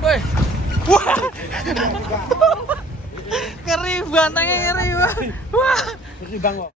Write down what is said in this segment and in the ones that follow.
Woi. Wah. Ngeri bantangnya ngeri. Wah. Bersih bang kok.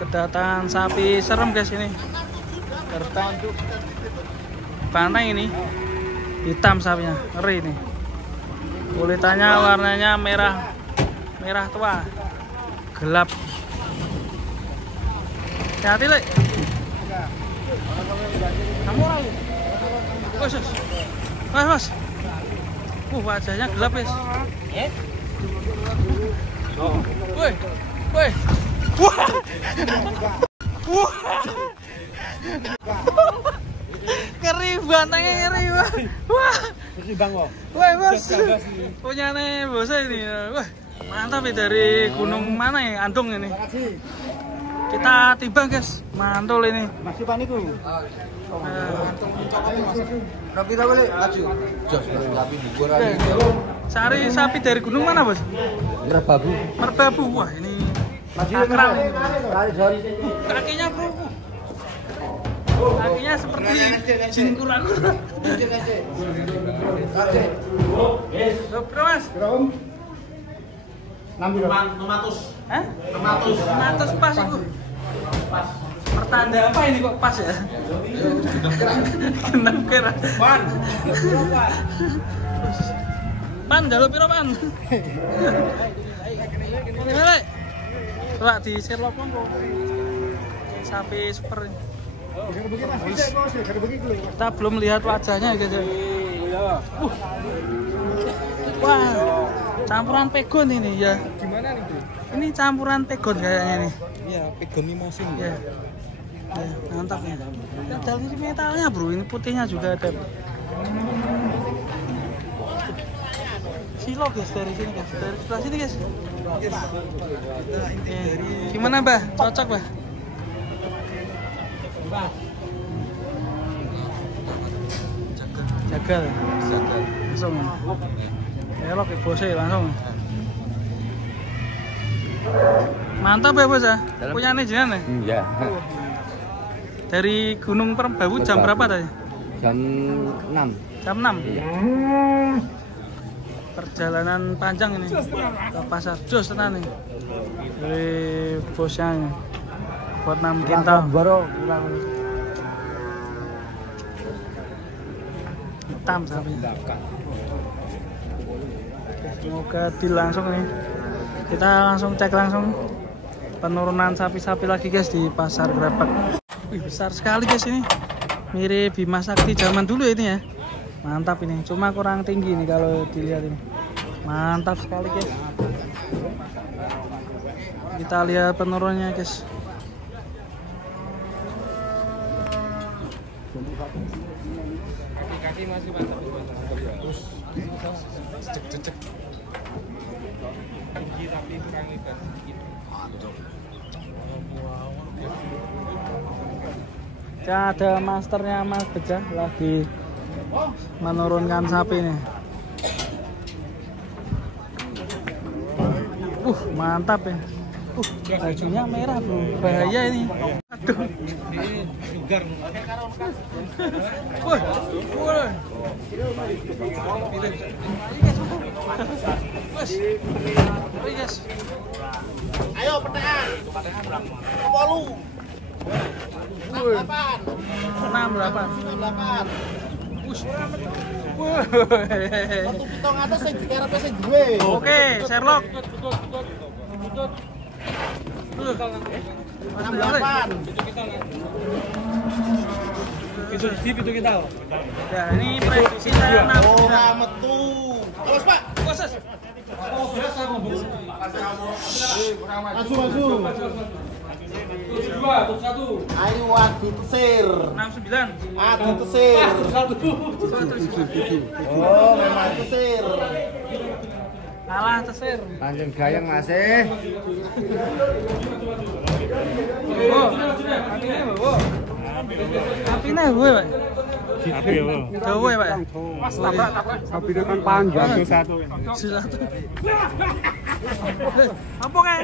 Kedatangan sapi serem guys ini. Banteng ini. Hitam sapinya, ngeri ini. Kulitannya warnanya merah. Merah tua. Gelap. Hati-hati, Lek. Kamu ora, Lek. Mas. Wajahnya gelap, guys. Woi. Wah. Ngeri bantangnya ngeri. Wah. Bersih bang kok. Woi, Bos. Punya nih bos ini. Wah, mantap ya dari gunung mana ya? Andung ini. Kita tiba, guys. Mantul ini. Masih paniku. Tapi tak boleh maju. Cari sapi dari gunung mana, Bos? Merbabu. Wah, ini akram. Kakinya bro. Kakinya seperti jin kura-kura. Berapa mas? 600. Hah? 600 pas itu. Pertanda apa ini kok pas ya? Genap kira. Pan jalur piro pan? Gimana? Coba di Sherlock kok. Sapi super. Kita belum lihat wajahnya guys. Wah, campuran pegon ini ya. Gimana nih, Bro? Ini campuran pegon kayaknya nih. Iya, pegon limosin ya. Ya, mantap ya. Ada ini metalnya, Bro. Ini putihnya juga ada. Silo guys dari sini guys. Dari sebelah sini guys. Gimana, Mbah? Cocok, Mbah? Jagal. Langsung. Elok ya bosnya langsung. Mantap ya, Bos ya. Punya nih jenengan ya? Iya. Dari Gunung Merbabu jam berapa tadi? Jam 6. Jam 6. Perjalanan panjang ini ke pasar. Jos tenan nih. Dari bosnya ini. Buat 6 kintal. Baru hitam sapi. Semoga deal langsung nih. Kita langsung cek langsung penurunan sapi-sapi lagi guys di pasar Gerabak. Wih, besar sekali guys ini. Mirip Bima Sakti zaman dulu ini ya. Mantap ini. Cuma kurang tinggi nih kalau dilihat ini. Mantap sekali guys. Kita lihat penurunannya guys. kaki masih mantap. Cek. Tinggi tapi kurang lebar sedikit. Ada masternya Mas Beja lagi menurunkan sapi nih. Mantap ya. Bajunya merah bro, bahaya ini. Aduh. Sugar. Ayo petekan. Polu. 68. 68. Untuk pitong atas sing dikarepe sing duwe. Oke, Sherlock. 68. Itu kita. Ya, ini prediksi saya 69. Ora metu. Awas, Pak. Proses. Maju. Ayo adi tesir. 69. Adi tesir. Oh, memang tesir. Kalah tesir. Lanjut gayeng masih. Apine gue, Pak. Api ya, Bang. Dawa ya, Pak. Sapi kan panjang tuh satu. Satu. Apa kae?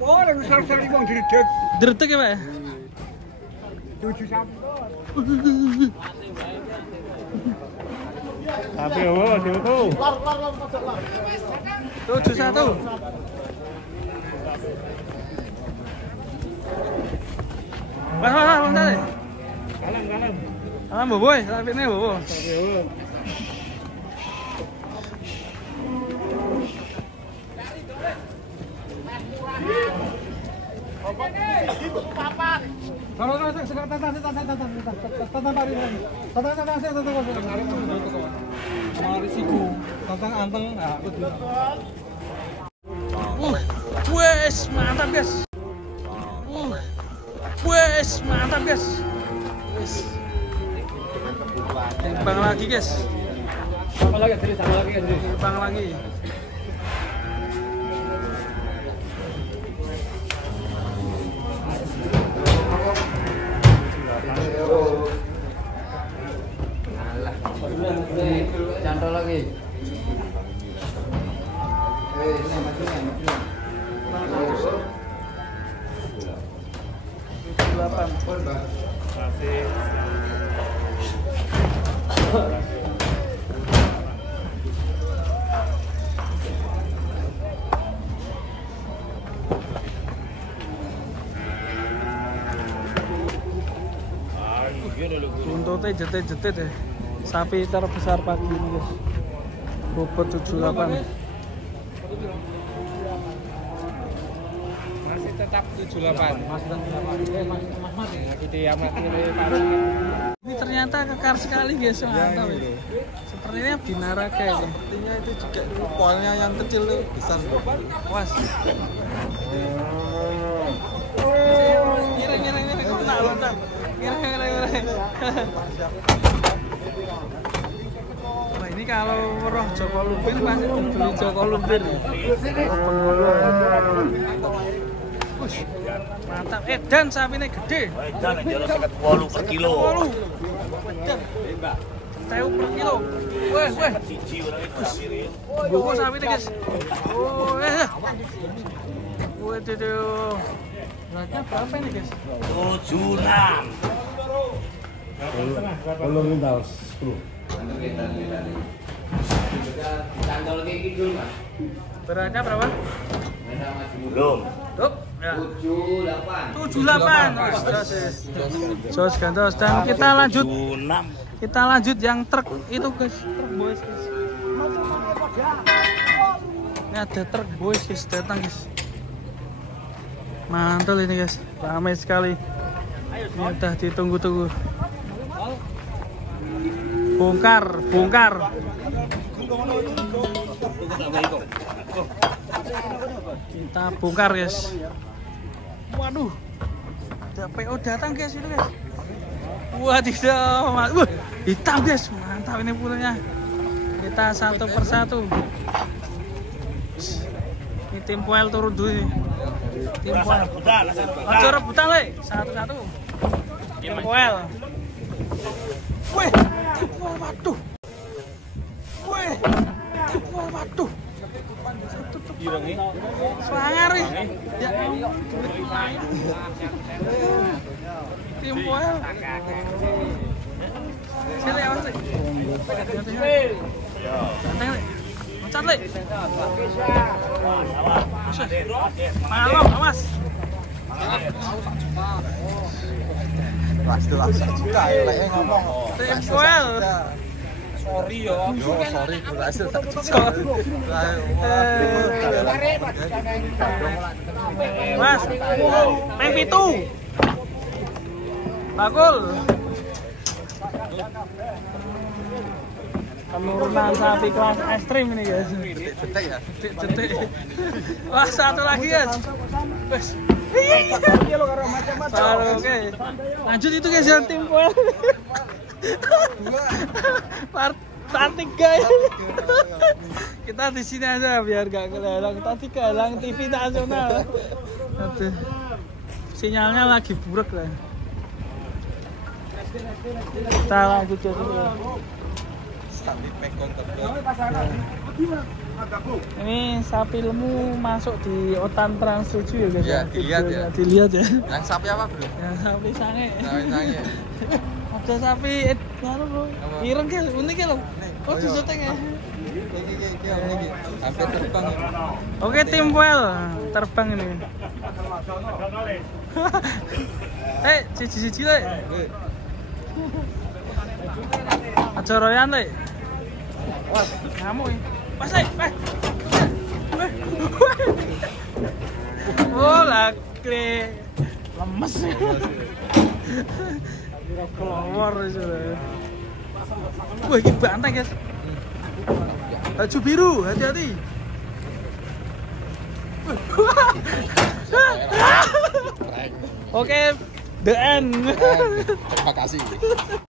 Oh, ada besar-besar wong diredek. Dretek ya, Pak. 7 sapi. Api ya, Bang. Tuh. 71. Wah, loncat deh. Kalem. Alam boboy, sapine bobo. Api ya, Bang. Wes, mantap guys. Wes, mantap guys. Wes. Timbang lagi guys. Sama lagi. Timbang lagi. Cantol lagi. Masih. Buntutnya jetit-jetit ya. Sapi terbesar pagi ini guys. Bobot 78. Masih tetap 78. Lagi diamati oleh Pak. Ini ternyata kekar sekali guys, mantap ya. Sepertinya binara kayak ini. Artinya itu juga polnya yang kecil tuh besar. Was. Ngira-ngira loncat. Ngira-ngira. Wah, ini kalau roh Joko Lumpir pasti beli Joko Lumpir. Wush, mantap. Dan sapi ini gede. Dan jual 8 per kilo. Dan tew per kilo. Weh. Siji orang itu sendiri. Boko sapi ini guys. Oh, Waduh. Beratnya berapa ini guys? 76. Belum minta 10. Beratnya berapa? Belum. Tuh, ya. 78. Jos gantos. Dan kita lanjut. 76. Kita lanjut yang truk itu guys. Truk boys guys. Ini ada truk boys guys datang guys. Mantul ini guys. Ramai sekali. Ini udah ditunggu-tunggu. Bongkar. Kita bongkar guys. Waduh, ada PO datang guys itu guys. Wah tidak, hitam guys, mantap ini pulangnya. Kita satu persatu. Ini tim Poel turun dulu nih. Tim Poel. Ojo rebutan le, satu-satu. Tim Poel. Wih, tim Poel waduh. Wih, tim Poel waduh. Selangar nih. Ya. Tim Poel. Sini awas le. Santai le. Loncat le. Malam, awas. Juga ya ngomong. Tim Poel. Sorry yo. Sorry berhasil tak Mas, peng pitu. Bakul. Penurunan sapi kelas ekstrim ini guys. Cetek ya. Cetek. Wah, satu lagi guys. Wes. Oke. Lanjut itu guys yang tim Poel. Taktik guys. Kita di sini aja biar gak kehalang. Tadi kehalang TV nasional. Aduh. Sinyalnya lagi buruk lah. Kita lanjut ya. Ini sapi lemu masuk di Otan Trans 7 ya guys. Ya, dilihat ya. Dilihat ya. Yang sapi apa bro? Yang sapi sange. Sange. Ada sapi ngono bro. Ireng ke unik ya lo. Oh di syuting ya. Ini hampir terbang. Oke tim Well terbang ini. Cici le. Aja royan le. Kamu ini. Pas oh lakre lemes keluar sudah. Wah ini bantai guys. Baju biru hati-hati. Oke, the end. Terima kasih.